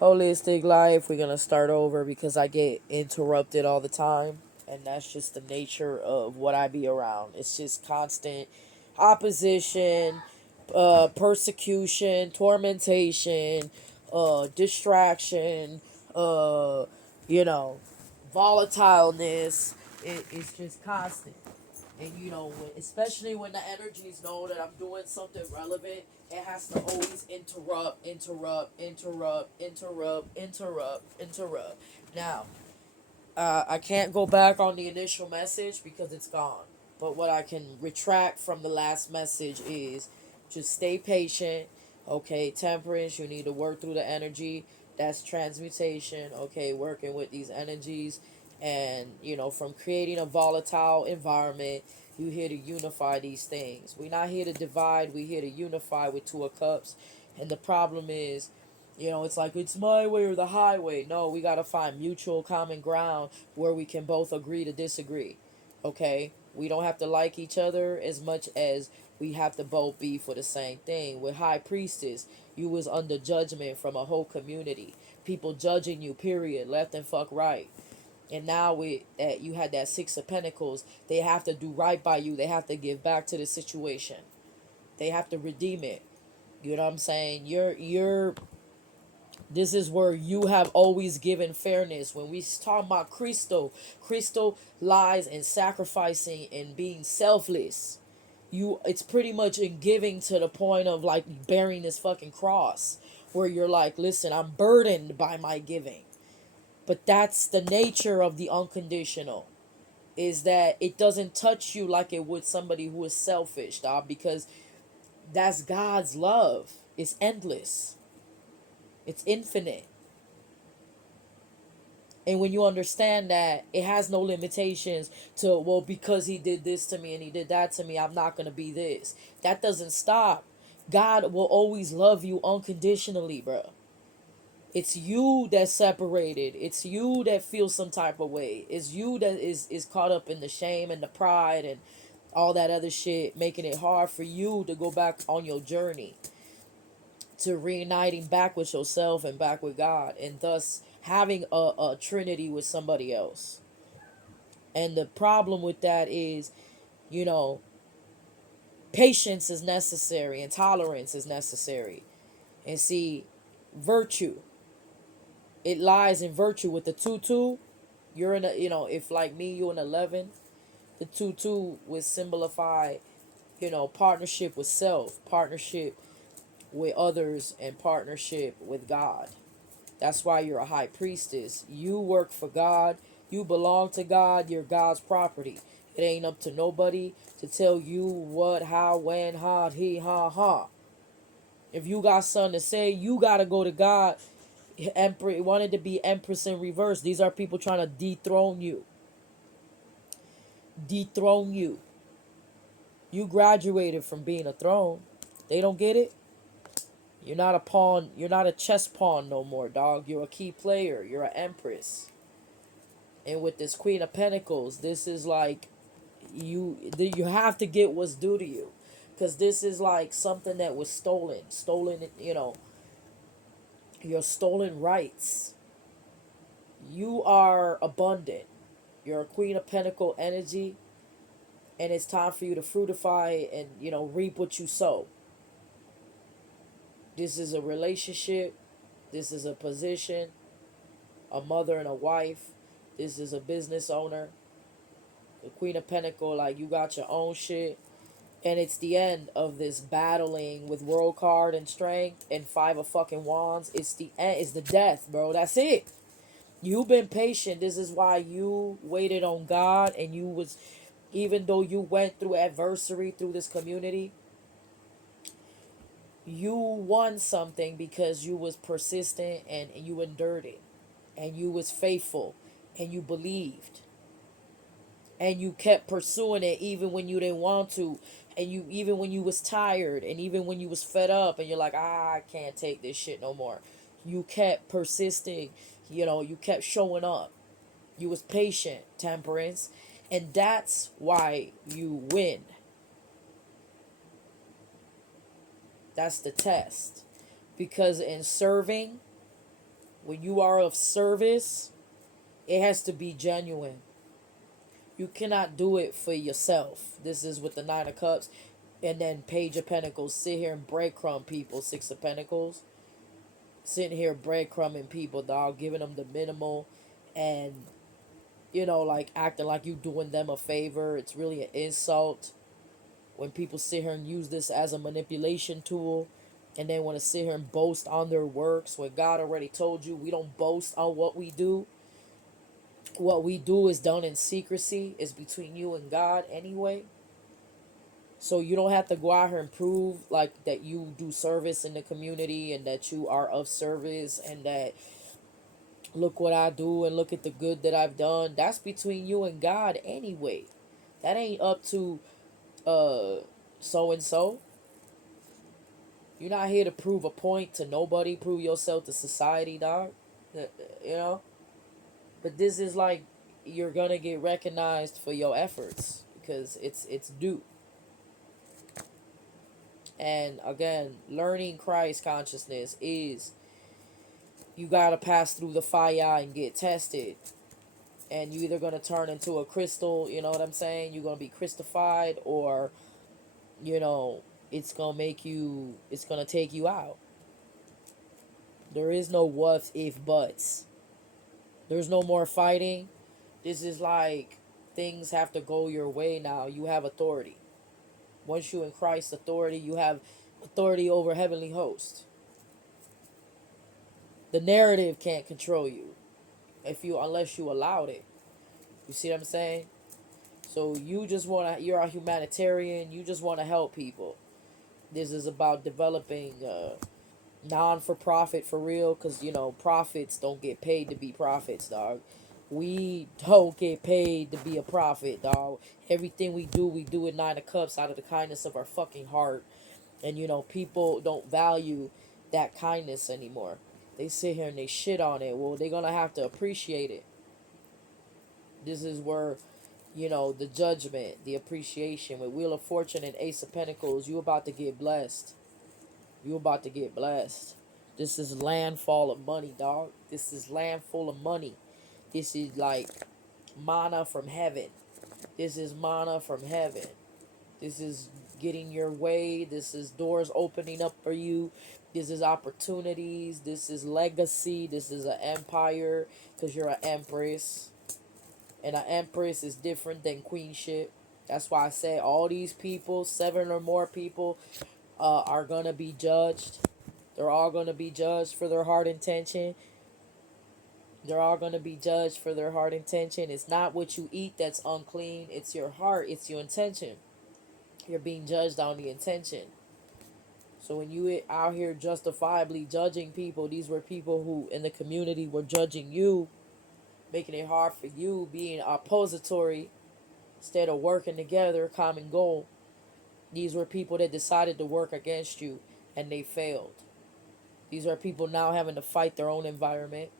Holistic life, we're gonna start over because I get interrupted all the time, and that's just the nature of what I be around. It's just constant opposition, persecution, tormentation, distraction, uh, you know, volatileness. It's just constant. And especially when the energies know that I'm doing something relevant, it has to always interrupt. Now, I can't go back on the initial message because it's gone. But what I can retract from the last message is just stay patient. Okay, temperance, you need to work through the energy. That's transmutation. Okay, working with these energies. And, from creating a volatile environment, you here to unify these things. We're not here to divide, we're here to unify with Two of Cups. And the problem is, it's like it's my way or the highway. No, we got to find mutual common ground where we can both agree to disagree. Okay? We don't have to like each other as much as we have to both be for the same thing. With High Priestess, you was under judgment from a whole community. People judging you, period, left and fuck right. And now you had that Six of Pentacles. They have to do right by you. They have to give back to the situation. They have to redeem it. You know what I'm saying? This is where you have always given fairness. When we talk about Crystal lies and sacrificing and being selfless. It's pretty much in giving to the point of like bearing this fucking cross, where you're like, listen, I'm burdened by my giving. But that's the nature of the unconditional, is that it doesn't touch you like it would somebody who is selfish, dog, because that's God's love. It's endless. It's infinite. And when you understand that it has no limitations to, well, because he did this to me and he did that to me, I'm not going to be this. That doesn't stop. God will always love you unconditionally, bro. It's you that's separated. It's you that feels some type of way. It's you that is caught up in the shame and the pride and all that other shit, making it hard for you to go back on your journey to reuniting back with yourself and back with God, and thus having a trinity with somebody else. And the problem with that is, you know, patience is necessary and tolerance is necessary. And see, virtue, it lies in virtue with the 2-2. You're in a, if like me, you in 11, the 2-2 would symbolify, partnership with self, partnership with others, and partnership with God. That's why you're a high priestess. You work for God. You belong to God. You're God's property. It ain't up to nobody to tell you what, how, when, how, he, ha. If you got something to say, you got to go to God. Emperor wanted to be Empress in reverse. These are people trying to dethrone you. Dethrone you. You graduated from being a throne. They don't get it. You're not a pawn. You're not a chess pawn no more, dog. You're a key player. You're an empress. And with this Queen of Pentacles, this is like you have to get what's due to you, because this is like something that was stolen. Your stolen rights. You are abundant. You're a Queen of Pentacle energy, and it's time for you to fruitify and reap what you sow. This is a relationship. This is a position. A mother and a wife. This is a business owner. The Queen of Pentacle, like, you got your own shit. And it's the end of this battling with World Card and Strength and Five of fucking Wands. It's the end. It's the death, bro. That's it. You've been patient. This is why you waited on God, and you was, even though you went through adversity through this community, you won something because you was persistent and you endured it, and you was faithful, and you believed, and you kept pursuing it even when you didn't want to, and you, even when you was tired, and even when you was fed up and you're like, I can't take this shit no more, you kept persisting. You kept showing up. You was patient, temperance. And that's why you win. That's the test. Because in serving, When you are of service, it has to be genuine. You cannot do it for yourself. This is with the Nine of Cups. And then Page of Pentacles. Sit here and breadcrumb people. Six of Pentacles. Sitting here breadcrumbing people, dog. Giving them the minimal. And, like acting like you doing them a favor. It's really an insult. When people sit here and use this as a manipulation tool. And they want to sit here and boast on their works. When God already told you we don't boast on what we do. What we do is done in secrecy. It's between you and God anyway. So you don't have to go out here and prove like that you do service in the community and that you are of service and that look what I do and look at the good that I've done. That's between you and God anyway. That ain't up to uh so and so. You're not here to prove a point to nobody, prove yourself to society, dog. You know? But this is like you're gonna get recognized for your efforts because it's due. And again, learning Christ consciousness is you gotta pass through the fire and get tested. And you either gonna turn into a crystal, you know what I'm saying? You're gonna be crystallified, or you know, it's gonna take you out. There is no what if buts. There's no more fighting. This is like things have to go your way now. You have authority. Once you in Christ's authority, you have authority over heavenly hosts. The narrative can't control you unless you allowed it. You see what I'm saying? So you're a humanitarian. You just want to help people. This is about developing non-for-profit for real, because profits don't get paid to be profits, dog. We don't get paid to be a prophet, dog. Everything we do with Nine of Cups out of the kindness of our fucking heart. And people don't value that kindness anymore. They sit here and they shit on it. Well, they're gonna have to appreciate it. This is where the judgment, the appreciation. With Wheel of Fortune and Ace of Pentacles, you about to get blessed. You about to get blessed. This is landfall of money, dog. This is land full of money. This is like manna from heaven. This is manna from heaven. This is getting your way. This is doors opening up for you. This is opportunities. This is legacy. This is an empire because you're an empress. And an empress is different than queenship. That's why I say all these people, 7 or more people, are going to be judged. They're all going to be judged for their heart intention. They're all going to be judged for their heart intention. It's not what you eat that's unclean. It's your heart. It's your intention. You're being judged on the intention. So when you out here justifiably judging people, these were people who in the community were judging you, making it hard for you, being oppository instead of working together, common goal. These were people that decided to work against you and they failed. These are people now having to fight their own environment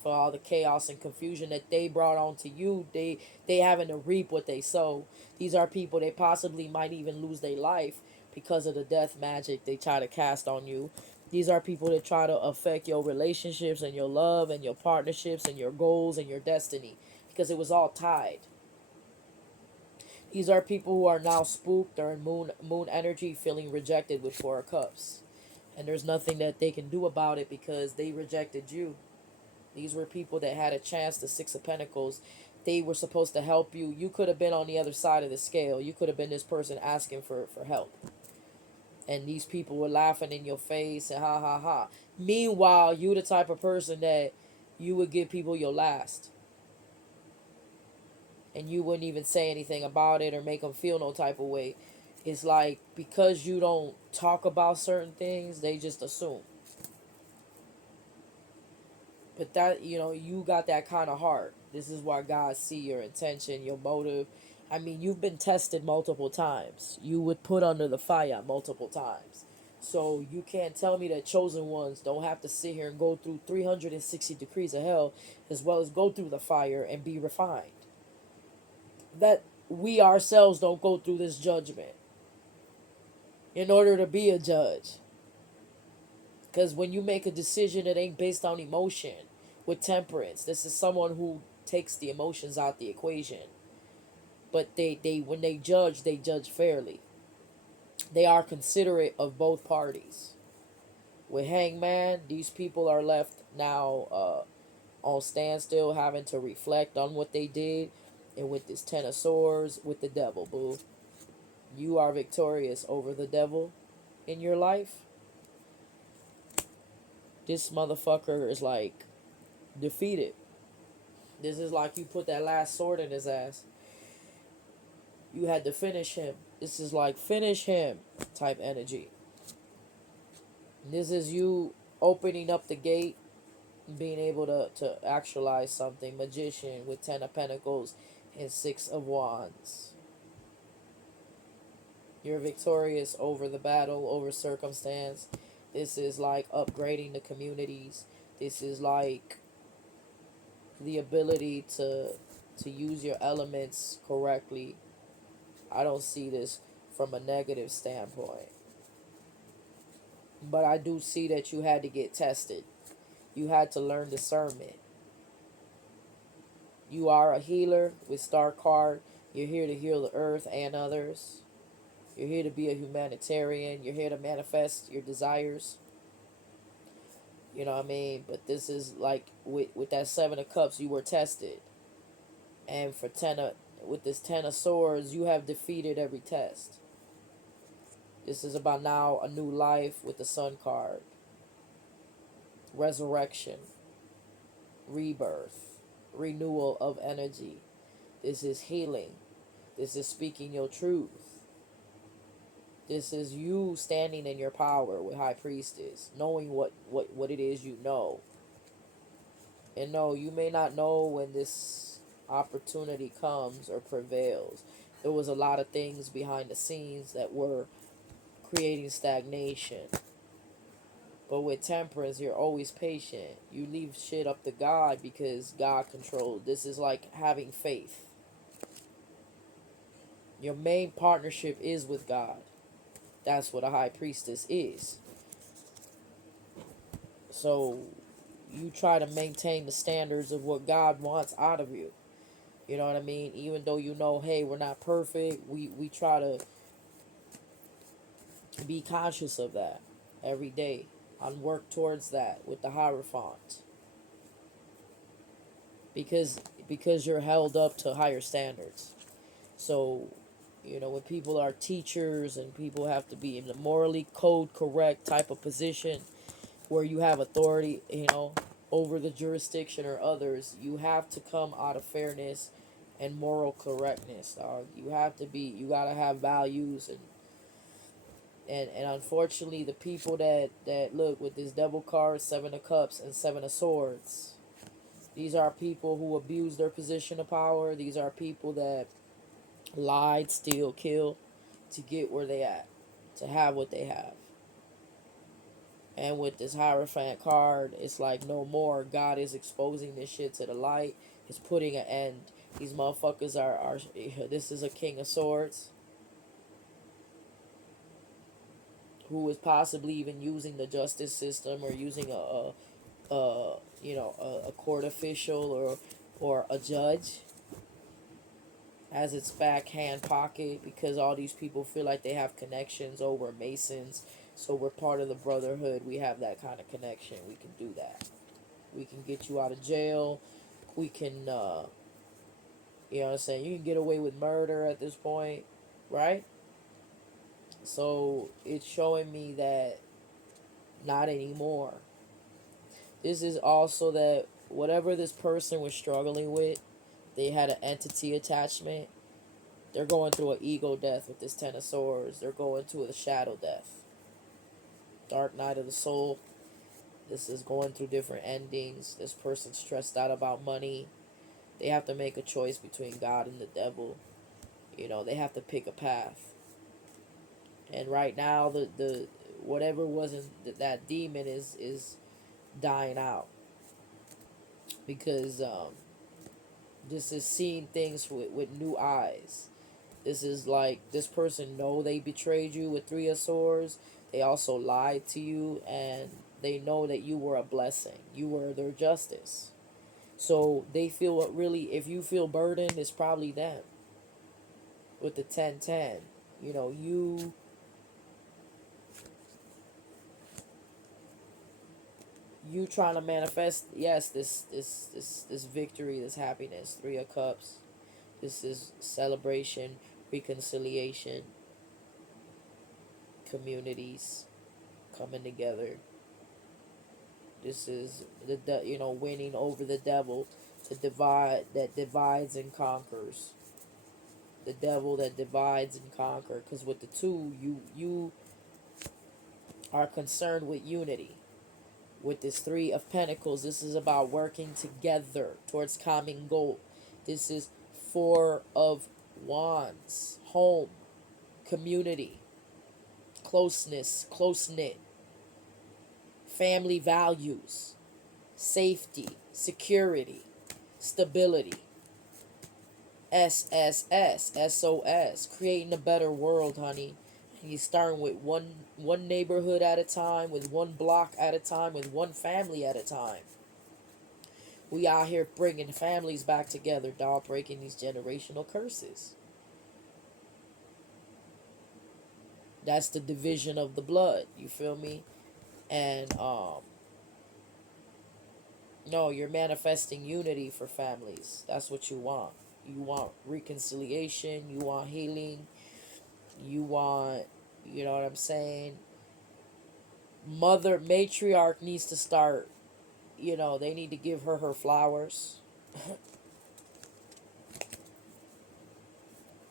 for all the chaos and confusion that they brought onto you. They having to reap what they sow. These are people that possibly might even lose their life because of the death magic they try to cast on you. These are people that try to affect your relationships and your love and your partnerships and your goals and your destiny because it was all tied. These are people who are now spooked or in moon energy, feeling rejected with 4 of Cups. And there's nothing that they can do about it because they rejected you. These were people that had a chance, the 6 of Pentacles. They were supposed to help you. You could have been on the other side of the scale. You could have been this person asking for help. And these people were laughing in your face and ha ha ha. Meanwhile, you the type of person that you would give people your last. And you wouldn't even say anything about it or make them feel no type of way. It's like because you don't talk about certain things, they just assume. But that, you got that kind of heart. This is why God see your intention, your motive. I mean, you've been tested multiple times. You would put under the fire multiple times. So you can't tell me that chosen ones don't have to sit here and go through 360 degrees of hell as well as go through the fire and be refined. That we ourselves don't go through this judgment in order to be a judge. Because when you make a decision, it ain't based on emotion. With temperance, this is someone who takes the emotions out the equation. But they when they judge fairly. They are considerate of both parties. With Hangman, these people are left now on standstill, having to reflect on what they did. And with this Ten of Swords, with the devil, boo. You are victorious over the devil in your life. This motherfucker is like defeated. This is like you put that last sword in his ass. You had to finish him. This is like finish him type energy. This is you opening up the gate, being able to actualize something. Magician with Ten of Pentacles and Six of Wands. You're victorious over the battle, over circumstance. This is like upgrading the communities. This is like the ability to use your elements correctly. I don't see this from a negative standpoint. But I do see that you had to get tested. You had to learn discernment. You are a healer with Star Card. You're here to heal the earth and others. You're here to be a humanitarian. You're here to manifest your desires. You know what I mean? But this is like with that Seven of Cups, you were tested. And for with this Ten of Swords, you have defeated every test. This is about now a new life with the Sun card. Resurrection. Rebirth. Renewal of energy. This is healing. This is speaking your truth. This is you standing in your power with High Priestess, knowing what it is you know. And no, you may not know when this opportunity comes or prevails. There was a lot of things behind the scenes that were creating stagnation. But with temperance, you're always patient. You leave shit up to God because God controls. This is like having faith. Your main partnership is with God. That's what a high priestess is. So you try to maintain the standards of what God wants out of you. You know what I mean? Even though you know, hey, we're not perfect, we try to be conscious of that every day and work towards that with the Hierophant. Because you're held up to higher standards. So, when people are teachers and people have to be in a morally code correct type of position where you have authority, over the jurisdiction or others, you have to come out of fairness and moral correctness, dog. You gotta have values and unfortunately the people that look with this devil card, Seven of Cups and Seven of Swords, these are people who abuse their position of power. These are people that lied, steal, kill to get where they at, to have what they have. And with this Hierophant card, it's like no more. God is exposing this shit to the light. He's putting an end. These motherfuckers are this is a King of Swords who is possibly even using the justice system or using a court official or a judge as its backhand pocket, because all these people feel like they have connections. Oh, we're Masons, so we're part of the Brotherhood. We have that kind of connection. We can do that. We can get you out of jail. We can, you know what I'm saying? You can get away with murder at this point, right? So it's showing me that not anymore. This is also that whatever this person was struggling with, they had an entity attachment. They're going through an ego death with this Ten of Swords. They're going through a shadow death. Dark night of the soul. This is going through different endings. This person's stressed out about money. They have to make a choice between God and the devil. They have to pick a path. And right now, the whatever wasn't that demon is dying out, because this is seeing things with new eyes. This is like this person know they betrayed you with Three of Swords. They also lied to you, and They know that you were a blessing. You were their justice. So they feel what really, if you feel burdened, it's probably them with the 1010. You know, you trying to manifest, yes, this victory, this happiness, 3 of Cups. This is celebration, reconciliation, communities coming together. This is winning over the devil, to divide that divides and conquers. The devil that divides and conquer. Because with the two, you are concerned with unity. With this 3 of Pentacles, this is about working together towards common goal. This is 4 of Wands, home, community, closeness, close knit, family values, safety, security, stability. SOS, creating a better world, honey. And you starting with one neighborhood at a time, with one block at a time, with one family at a time. We out here bringing families back together, dog, breaking these generational curses. That's the division of the blood. You feel me? And no, you're manifesting unity for families. That's what you want. You want reconciliation. You want healing. You want, you know what I'm saying? Mother matriarch needs to start. They need to give her flowers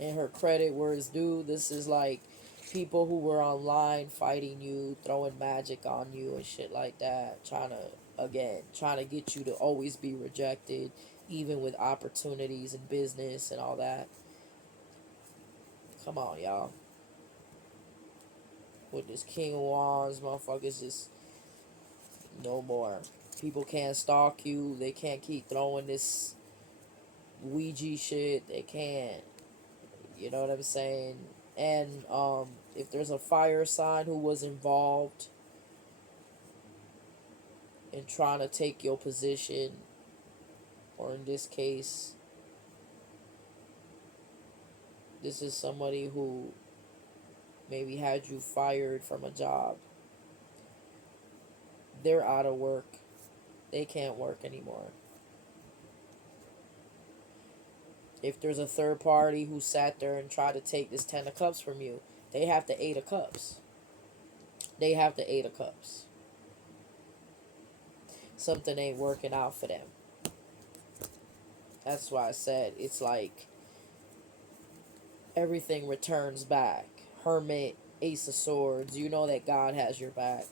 and her credit where it's due. This is like people who were online fighting you, throwing magic on you and shit like that, trying to get you to always be rejected, even with opportunities in business and all that. Come on, y'all. With this King of Wands, motherfuckers, just no more. People can't stalk you. They can't keep throwing this Ouija shit. They can't. You know what I'm saying? And if there's a fire sign who was involved in trying to take your position, or in this case, this is somebody who maybe had you fired from a job. They're out of work. They can't work anymore. If there's a third party who sat there and tried to take this 10 of Cups from you, they have the 8 of Cups. They have the 8 of Cups. Something ain't working out for them. That's why I said it's like everything returns back. Hermit, Ace of Swords. You know that God has your back.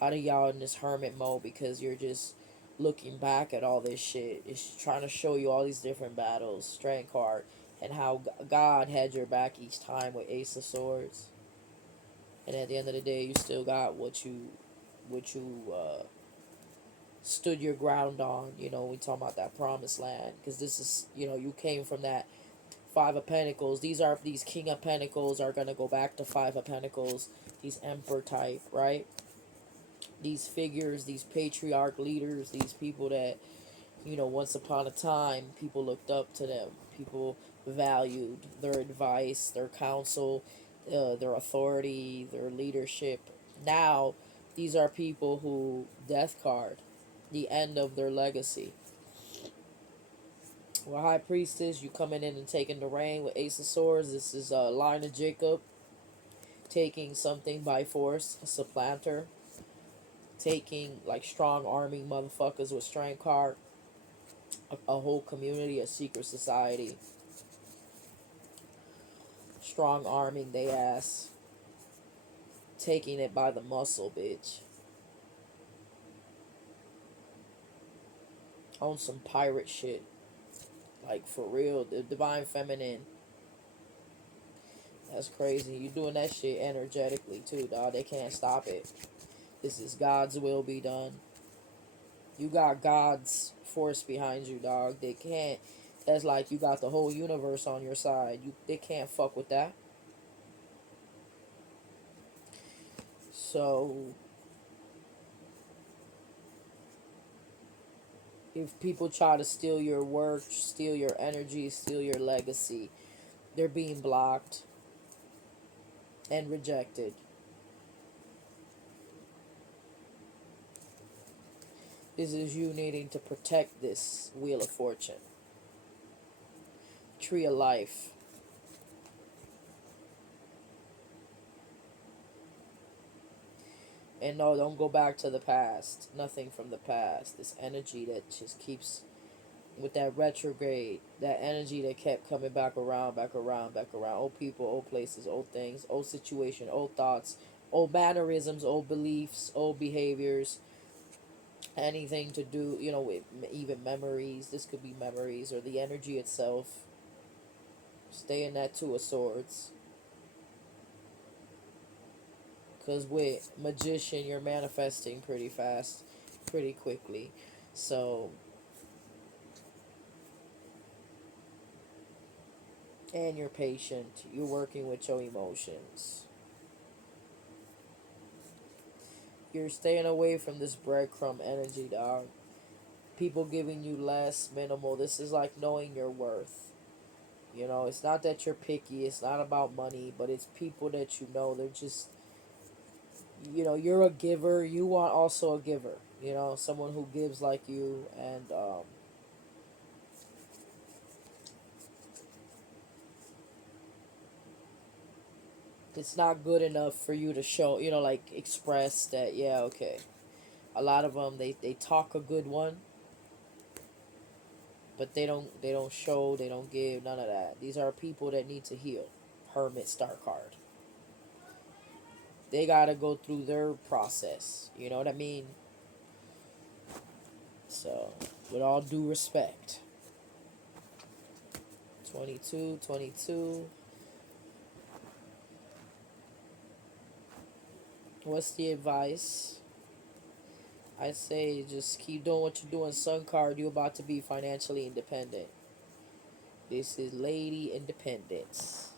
A lot of y'all in this hermit mode because you're just looking back at all this shit. It's trying to show you all these different battles, Strength card, and how God had your back each time with Ace of Swords. And at the end of the day, you still got what you stood your ground on. We talking about that promised land, because this is, you came from that 5 of Pentacles. These King of Pentacles are gonna go back to 5 of Pentacles. These Emperor type, right? These figures, these patriarch leaders, these people that, once upon a time, people looked up to them. People valued their advice, their counsel, their authority, their leadership. Now, these are people who, Death card, the end of their legacy. Well, High Priestess, you coming in and taking the reign with Ace of Swords. This is Line of Jacob, taking something by force, a supplanter, taking like strong arming motherfuckers with Strength card, a whole community, a secret society, strong arming they ass, taking it by the muscle, bitch. On some pirate shit. Like, for real, the Divine Feminine. That's crazy. You doing that shit energetically, too, dog. They can't stop it. This is God's will be done. You got God's force behind you, dog. They can't. That's like you got the whole universe on your side. They can't fuck with that. So, If people try to steal your work, steal your energy, steal your legacy, they're being blocked and rejected. This is you needing to protect this wheel of fortune, tree of life. And no, don't go back to the past. Nothing from the past. This energy that just keeps with that retrograde, that energy that kept coming back around, back around, back around. Old people, old places, old things, old situation, old thoughts, old mannerisms, old beliefs, old behaviors, anything to do, with even memories. This could be memories or the energy itself. Stay in that Two of Swords. Because with Magician, you're manifesting pretty fast, pretty quickly. So, and you're patient. You're working with your emotions. You're staying away from this breadcrumb energy, dog. People giving you less, minimal. This is like knowing your worth. It's not that you're picky. It's not about money, but it's people that you know. They're just, you're a giver. You want also a giver. Someone who gives like you, and it's not good enough for you to show. Like express that. Yeah, okay. A lot of them, they talk a good one, but they don't show. They don't give none of that. These are people that need to heal. Hermit star card. They gotta go through their process. You know what I mean? So, with all due respect, 22, 22. What's the advice? I say just keep doing what you're doing. Sun card, you're about to be financially independent. This is Lady Independence.